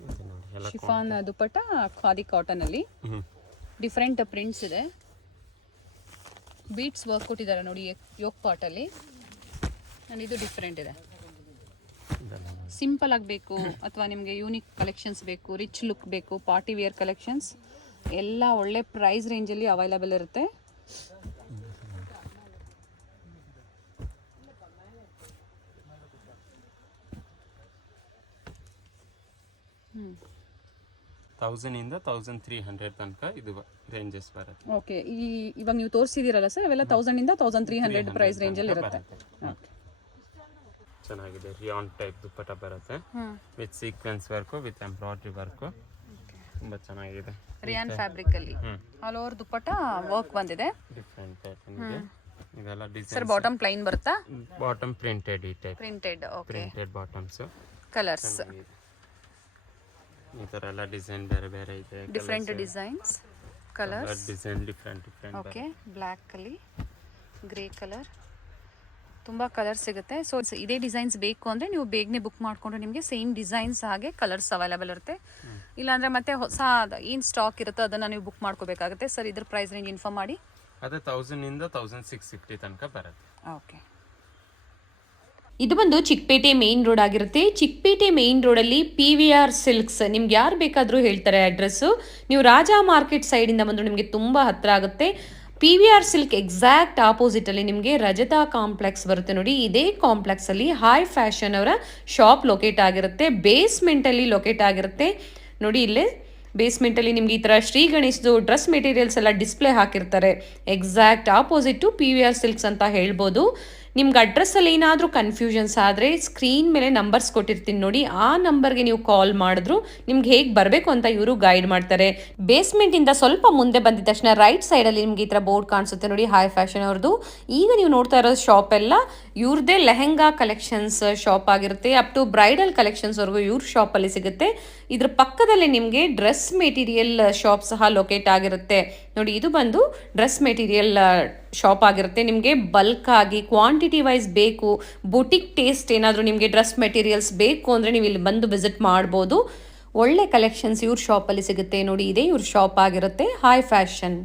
ಇದು ನೋಡಿ ಎಲ್ಲ ಶಿಫಾನ್ ದುಪ್ಪಟ್ಟ ಖಾದಿ ಕಾಟನ್ ಅಲ್ಲಿ ಡಿಫ್ರೆಂಟ್ ಪ್ರಿಂಟ್ಸ್ ಇದೆ. ಬೀಟ್ಸ್ ವರ್ಕ್ ಕೊಟ್ಟಿದ್ದಾರೆ ನೋಡಿ ಯೋಕ್ ಪಾರ್ಟ್ ಅಲ್ಲಿ. ಆ್ಯಂಡ್ ಇದು ಡಿಫ್ರೆಂಟ್ ಇದೆ. ಸಿಂಪಲ್ ಆಗಬೇಕು ಅಥವಾ ನಿಮಗೆ ಯೂನಿಕ್ ಕಲೆಕ್ಷನ್ಸ್ ಬೇಕು, ರಿಚ್ ಲುಕ್ ಬೇಕು, ಪಾರ್ಟಿ ವೇರ್ ಕಲೆಕ್ಷನ್ಸ್ ಎಲ್ಲ ಒಳ್ಳೆ ಪ್ರೈಸ್ ರೇಂಜಲ್ಲಿ ಅವೈಲಬಲ್ ಇರುತ್ತೆ. ಇಂದ 1300 ತನಕ ಇದು ರೇಂಜಸ್ ಬರುತ್ತೆ. ಓಕೆ. ಇವಾಗ ನೀವು ತೋರಿಸಿದಿರಲ್ಲ ಸರ್, ಅವೆಲ್ಲ 1000 ಇಂದ 1300 ಪ್ರೈಸ್ ರೇಂಜಲ್ಲಿ ಇರುತ್ತೆ. ಚೆನ್ನಾಗಿದೆ. ರಿಯಾನ್ ಟೈಪ್ ದುಪ್ಪಟ್ಟ ಬರುತ್ತೆ with sequins work with embroidery work. ತುಂಬಾ ಚೆನ್ನಾಗಿದೆ. ರಿಯಾನ್ ಫ್ಯಾಬ್ರಿಕ್ ಅಲ್ಲಿ ಆಲ್ ಓವರ್ ದುಪ್ಪಟ್ಟ ವರ್ಕ್ ಬಂದಿದೆ. ಡಿಫರೆಂಟ್ ಟೈಪ್ ಇದೆ. ಇದೆಲ್ಲ ಡಿಸೈನ್ ಸರ್ ಬಾಟಮ್ ಪ್ಲೈನ್ ಬರುತ್ತಾ? ಬಾಟಮ್ ಪ್ರಿಂಟೆಡ್ ಈ type. Printed. Okay. Printed bottoms. Colours ಈ ತರ ಎಲ್ಲ ಡಿಸೈನ್ ಬೇರೆ ಬೇರೆ ಇದೆ. Different designs, colours design different. Okay. Black ಅಲ್ಲಿ, ಗ್ರೇ ಕಲರ್, ತುಂಬ ಕಲರ್ಸ್ ಸಿಗುತ್ತೆ. ಸೊ ಇದೇ ಡಿಸೈನ್ಸ್ ಬೇಕು ಅಂದರೆ ನೀವು ಬೇಗನೆ ಬುಕ್ ಮಾಡಿಕೊಂಡ್ರೆ ನಿಮಗೆ ಸೇಮ್ ಡಿಸೈನ್ಸ್ ಹಾಗೆ ಕಲರ್ಸ್ ಅವೈಲೇಬಲ್ ಇರುತ್ತೆ. ಇಲ್ಲಾಂದರೆ ಮತ್ತೆ ಹೊಸ ಏನು ಸ್ಟಾಕ್ ಇರುತ್ತೋ ಅದನ್ನು ನೀವು ಬುಕ್ ಮಾಡ್ಕೋಬೇಕಾಗುತ್ತೆ. ಸರ್ ಇದ್ರ ಪ್ರೈಸ್ ರೇಂಜ್ ಇನ್ಫಾರ್ಮ್ ಮಾಡಿ. ಅದೇ 1000 ಇಂದ 1650 ತನಕ ಬರುತ್ತೆ. ಓಕೆ. ಇದು ಬಂದು ಚಿಕ್ಕಪೇಟೆ ಮೇನ್ ರೋಡ್ ಆಗಿರುತ್ತೆ. ಚಿಕ್ಕಪೇಟೆ ಮೇನ್ ರೋಡಲ್ಲಿ PVR ಸಿಲ್ಕ್ಸ್, ನಿಮ್ಗೆ ಯಾರು ಬೇಕಾದರೂ ಹೇಳ್ತಾರೆ ಅಡ್ರೆಸ್ಸು. ನೀವು ರಾಜ ಮಾರ್ಕೆಟ್ ಸೈಡಿಂದ ಬಂದು ನಿಮಗೆ ತುಂಬ ಹತ್ತಿರ ಆಗುತ್ತೆ. PVR ಸಿಲ್ಕ್ ಎಕ್ಸಾಕ್ಟ್ ಆಪೋಸಿಟಲ್ಲಿ ನಿಮಗೆ ರಜತಾ ಕಾಂಪ್ಲೆಕ್ಸ್ ಬರುತ್ತೆ ನೋಡಿ. ಇದೇ ಕಾಂಪ್ಲೆಕ್ಸಲ್ಲಿ ಹೈ ಫ್ಯಾಷನ್ ಅವರ ಶಾಪ್ ಲೊಕೇಟ್ ಆಗಿರುತ್ತೆ. ಬೇಸ್ಮೆಂಟಲ್ಲಿ ಲೊಕೇಟ್ ಆಗಿರುತ್ತೆ ನೋಡಿ. ಇಲ್ಲೇ ಬೇಸ್ಮೆಂಟಲ್ಲಿ ನಿಮ್ಗೆ ಈ ಥರ ಶ್ರೀ ಗಣೇಶ್ದು ಡ್ರೆಸ್ ಮೆಟೀರಿಯಲ್ಸ್ ಎಲ್ಲ ಡಿಸ್ಪ್ಲೇ ಹಾಕಿರ್ತಾರೆ. Exact opposite to PVR silks ಅಂತ ಹೇಳ್ಬೋದು. ನಿಮ್ಗೆ ಅಡ್ರೆಸ್ಸಲ್ಲಿ ಏನಾದರೂ ಕನ್ಫ್ಯೂಷನ್ಸ್ ಆದರೆ ಸ್ಕ್ರೀನ್ ಮೇಲೆ ನಂಬರ್ಸ್ ಕೊಟ್ಟಿರ್ತೀನಿ ನೋಡಿ, ಆ ನಂಬರ್ಗೆ ನೀವು ಕಾಲ್ ಮಾಡಿದ್ರು ನಿಮ್ಗೆ ಹೇಗೆ ಬರಬೇಕು ಅಂತ ಇವರು ಗೈಡ್ ಮಾಡ್ತಾರೆ. ಬೇಸ್ಮೆಂಟಿಂದ ಸ್ವಲ್ಪ ಮುಂದೆ ಬಂದಿದ ತಕ್ಷಣ ರೈಟ್ ಸೈಡಲ್ಲಿ ನಿಮ್ಗೆ ಈ ಥರ ಬೋರ್ಡ್ ಕಾಣಿಸುತ್ತೆ ನೋಡಿ, ಹೈ ಫ್ಯಾಷನ್ ಅವ್ರದ್ದು. ಈಗ ನೀವು ನೋಡ್ತಾ ಇರೋ ಶಾಪ್ ಎಲ್ಲ ಇವ್ರದ್ದೇ ಲೆಹೆಂಗಾ ಕಲೆಕ್ಷನ್ಸ್ ಶಾಪ್ ಆಗಿರುತ್ತೆ. ಅಪ್ ಟು ಬ್ರೈಡಲ್ ಕಲೆಕ್ಷನ್ಸ್ವರೆಗೂ ಇವ್ರ ಶಾಪಲ್ಲಿ ಸಿಗುತ್ತೆ. ಇದ್ರ ಪಕ್ಕದಲ್ಲೇ ನಿಮಗೆ ಡ್ರೆಸ್ ಮೆಟೀರಿಯಲ್ ಶಾಪ್ ಸಹ ಲೊಕೇಟ್ ಆಗಿರುತ್ತೆ ನೋಡಿ. ಇದು ಬಂದು ಡ್ರೆಸ್ ಮೆಟೀರಿಯಲ್ ಶಾಪ್ ಆಗಿರುತ್ತೆ. ನಿಮಗೆ ಬಲ್ಕ್ ಆಗಿ ಕ್ವಾಂಟಿಟಿ ವೈಸ್ ಬೇಕು, ಬುಟಿಕ್ ಟೇಸ್ಟ್ ಏನಾದರೂ ನಿಮಗೆ ಡ್ರೆಸ್ ಮೆಟೀರಿಯಲ್ಸ್ ಬೇಕು ಅಂದರೆ ನೀವು ಇಲ್ಲಿ ಬಂದು ವಿಸಿಟ್ ಮಾಡ್ಬೋದು. ಒಳ್ಳೆ ಕಲೆಕ್ಷನ್ಸ್ ಇವ್ರ ಶಾಪಲ್ಲಿ ಸಿಗುತ್ತೆ ನೋಡಿ. ಇದೇ ಇವ್ರ ಶಾಪ್ ಆಗಿರುತ್ತೆ, ಹೈ ಫ್ಯಾಷನ್.